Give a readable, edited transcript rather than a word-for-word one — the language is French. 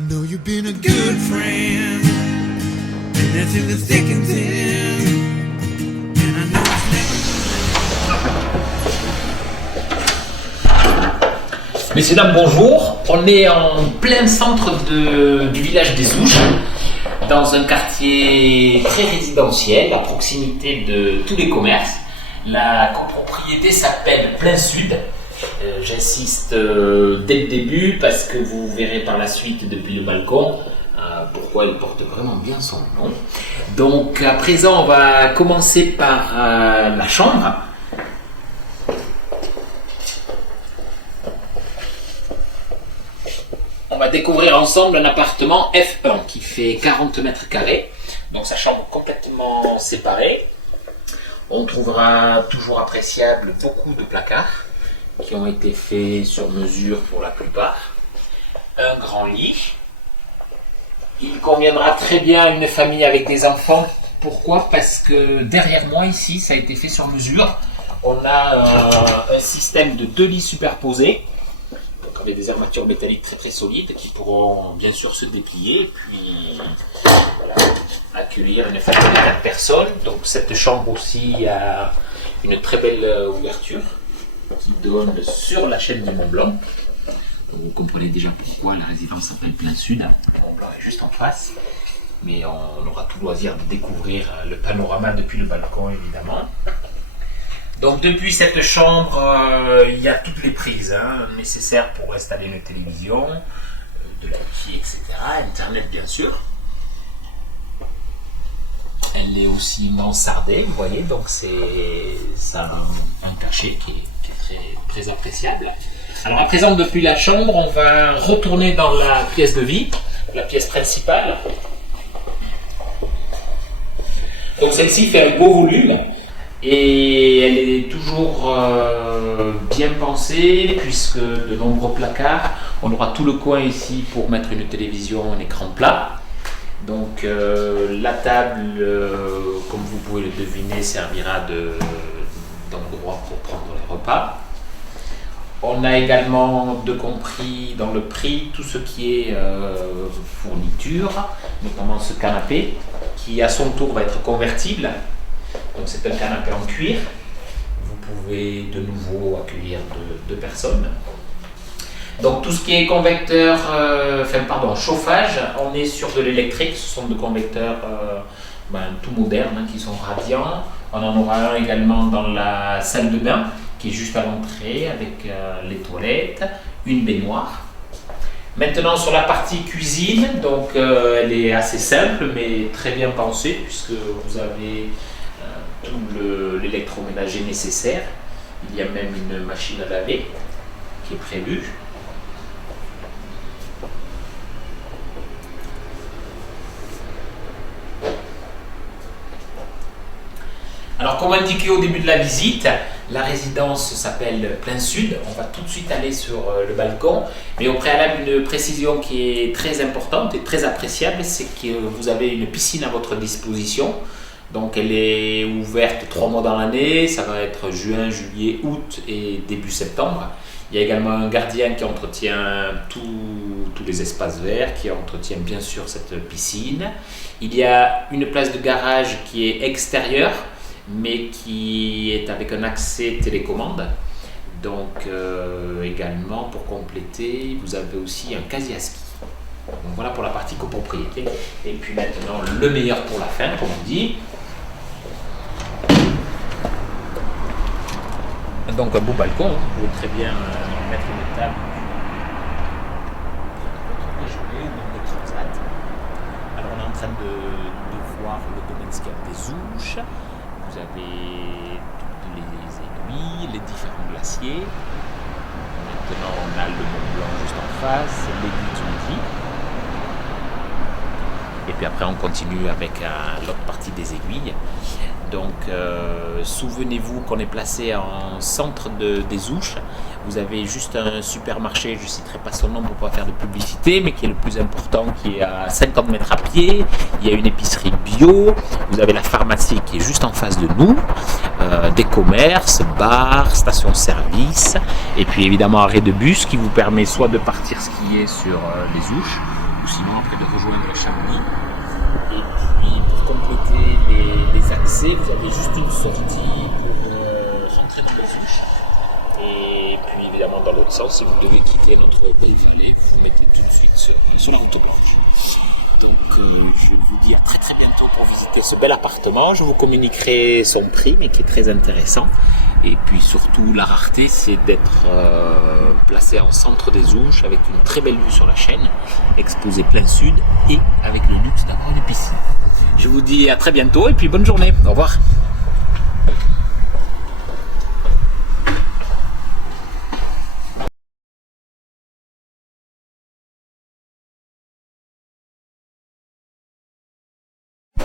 Know you've been a good friend, and that's in the thick and thin. And I know it's never. Messieurs, dames, bonjour. On est en plein centre du village des Ouches, dans un quartier très résidentiel, à proximité de tous les commerces. La copropriété s'appelle Plein Sud. J'insiste dès le début parce que vous verrez par la suite depuis le balcon pourquoi elle porte vraiment bien son nom. Donc à présent, on va commencer par la chambre. On va découvrir ensemble un appartement F1 qui fait 40 mètres carrés. Donc sa chambre complètement séparée. On trouvera toujours appréciable beaucoup de placards qui ont été faits sur mesure pour la plupart. Un grand lit. Il conviendra très bien à une famille avec des enfants. Pourquoi ? Parce que derrière moi ici, ça a été fait sur mesure. On a un système de 2 lits superposés, donc avec des armatures métalliques très très solides qui pourront bien sûr se déplier et puis voilà, accueillir une famille de 4 personnes. Donc cette chambre aussi a une très belle ouverture qui donne sur la chaîne du Mont Blanc. Donc vous comprenez déjà pourquoi la résidence s'appelle Plein Sud. Le Mont Blanc est juste en face, mais on aura tout loisir de découvrir le panorama depuis le balcon évidemment. Donc depuis cette chambre, il y a toutes les prises nécessaires pour installer une télévision, de la wifi, etc. Internet bien sûr. Elle est aussi mansardée, vous voyez, donc ça a un cachet qui est très appréciable. Alors à présent, depuis la chambre, on va retourner dans la pièce de vie, la pièce principale. Donc celle-ci fait un beau volume et elle est toujours bien pensée puisque de nombreux placards. On aura tout le coin ici pour mettre une télévision, un écran plat. Donc la table, comme vous pouvez le deviner, servira d'endroit pour prendre les repas. On a également de compris dans le prix tout ce qui est fourniture, notamment ce canapé qui à son tour va être convertible. Donc c'est un canapé en cuir. Vous pouvez de nouveau accueillir 2 personnes. Donc tout ce qui est convecteur, chauffage, on est sur de l'électrique. Ce sont des convecteurs tout modernes qui sont radiants. On en aura un également dans la salle de bain qui est juste à l'entrée avec les toilettes, une baignoire. Maintenant sur la partie cuisine, donc elle est assez simple mais très bien pensée puisque vous avez tout l'électroménager nécessaire. Il y a même une machine à laver qui est prévue. Alors comme indiqué au début de la visite, la résidence s'appelle Plein Sud. On va tout de suite aller sur le balcon. Mais au préalable, une précision qui est très importante et très appréciable, c'est que vous avez une piscine à votre disposition. Donc elle est ouverte 3 mois dans l'année, ça va être juin, juillet, août et début septembre. Il y a également un gardien qui entretient tous les espaces verts, qui entretient bien sûr cette piscine. Il y a une place de garage qui est extérieure, mais qui est avec un accès télécommande. Donc également pour compléter, vous avez aussi un casier à ski. Donc voilà pour la partie copropriété. Et puis maintenant le meilleur pour la fin, comme on dit. Donc un beau balcon, vous pouvez très bien mettre une table pour déjeuner ou même de transat. Alors on est en train de voir le domaine skiable des Ouches. Vous avez toutes les aiguilles, les différents glaciers. Maintenant, on a le Mont Blanc juste en face, l'aiguille du Midi. Et puis après, on continue avec l'autre partie des aiguilles. Donc, souvenez-vous qu'on est placé en centre des Ouches. Vous avez juste un supermarché, je ne citerai pas son nom pour ne pas faire de publicité, mais qui est le plus important, qui est à 50 mètres à pied. Il y a une épicerie bio, vous avez la pharmacie qui est juste en face de nous, des commerces, bars, stations-service, et puis évidemment arrêt de bus qui vous permet soit de partir skier sur les Ouches, sinon après de rejoindre Chamonix. Et puis pour compléter les accès, vous avez juste une sortie pour rentrer dans les Ouches. Et puis évidemment dans l'autre sens, si vous devez quitter notre belle vallée, vous vous mettez tout de suite sur la route blanche. Donc je vous dis à très très bientôt pour visiter ce bel appartement. Je vous communiquerai son prix, mais qui est très intéressant. Et puis surtout la rareté, c'est d'être placé en centre des Ouches avec une très belle vue sur la Chaîne, exposé plein sud et avec le luxe d'avoir une piscine. Je vous dis à très bientôt et puis bonne journée. Au revoir.